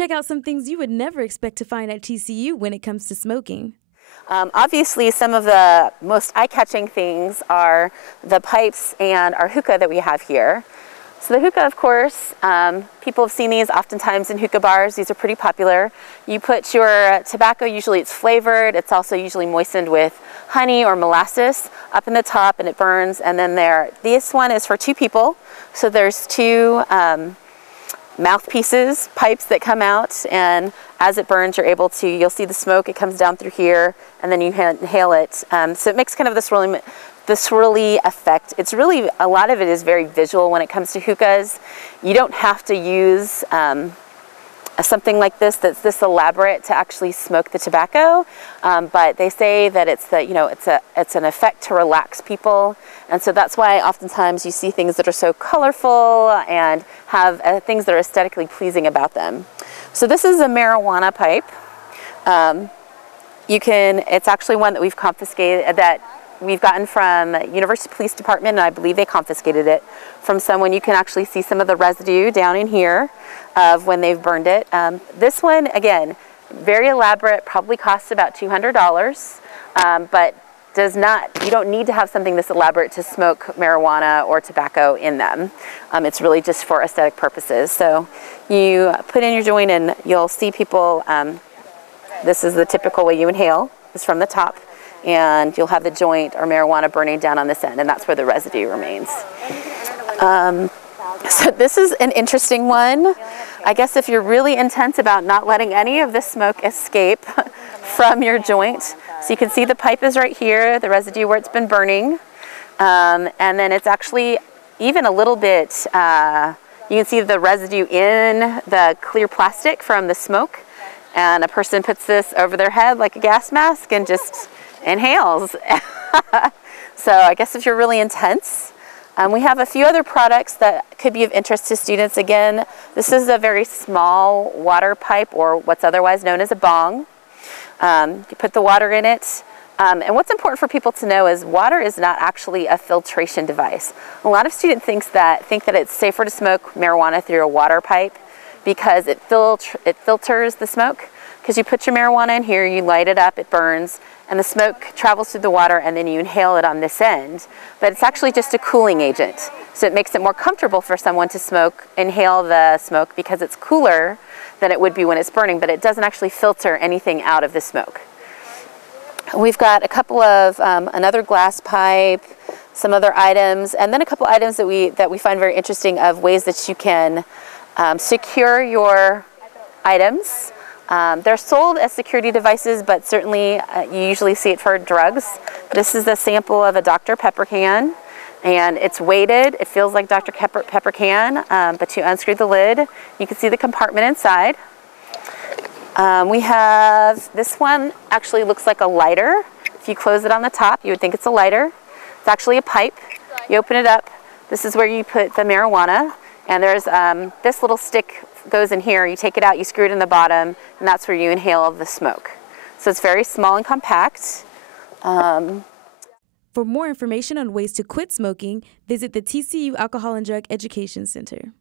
check out some things you would never expect to find at TCU when it comes to smoking. Obviously, some of the most eye-catching things are the pipes and our hookah that we have here. So the hookah, of course, people have seen these oftentimes in hookah bars. These are pretty popular. You put your tobacco, usually it's flavored. It's also usually moistened with honey or molasses up in the top, and it burns. And then this one is for 2 people. So there's 2 mouthpieces, pipes that come out, and as it burns, you'll see the smoke. It comes down through here, and then you inhale it. So it makes kind of this swirly effect. It's really, a lot of it is very visual when it comes to hookahs. You don't have to use something like this that's this elaborate to actually smoke the tobacco, but they say that it's an effect to relax people, and so that's why oftentimes you see things that are so colorful and have things that are aesthetically pleasing about them. So this is a marijuana pipe. It's actually one that we've confiscated, that we've gotten from University Police Department, and I believe they confiscated it from someone. You can actually see some of the residue down in here of when they've burned it. This one, again, very elaborate, probably costs about $200, but you don't need to have something this elaborate to smoke marijuana or tobacco in them. It's really just for aesthetic purposes. So you put in your joint and you'll see people, this is the typical way you inhale, is from the top, and you'll have the joint or marijuana burning down on this end, and that's where the residue remains. So this is an interesting one. I guess if you're really intense about not letting any of the smoke escape from your joint, so you can see the pipe is right here, the residue where it's been burning, and then it's actually even a little bit, you can see the residue in the clear plastic from the smoke, and a person puts this over their head like a gas mask and just inhales. So I guess if you're really intense. We have a few other products that could be of interest to students. Again, this is a very small water pipe, or what's otherwise known as a bong. You put the water in it. And what's important for people to know is water is not actually a filtration device. A lot of students think that it's safer to smoke marijuana through a water pipe because it filters the smoke. Because you put your marijuana in here, you light it up, it burns, and the smoke travels through the water, and then you inhale it on this end. But it's actually just a cooling agent. So it makes it more comfortable for someone to inhale the smoke because it's cooler than it would be when it's burning, but it doesn't actually filter anything out of the smoke. We've got a couple of, another glass pipe, some other items, and then a couple items that we find very interesting of ways that you can secure your items. They're sold as security devices, but certainly you usually see it for drugs. This is a sample of a Dr. Pepper can, and it's weighted. It feels like Dr. Pepper can, but you unscrew the lid. You can see the compartment inside. We have, this one actually looks like a lighter. If you close it on the top, you would think it's a lighter. It's actually a pipe. You open it up. This is where you put the marijuana, and there's this little stick goes in here. You take it out, you screw it in the bottom, and that's where you inhale the smoke. So it's very small and compact. For more information on ways to quit smoking, visit the TCU Alcohol and Drug Education Center.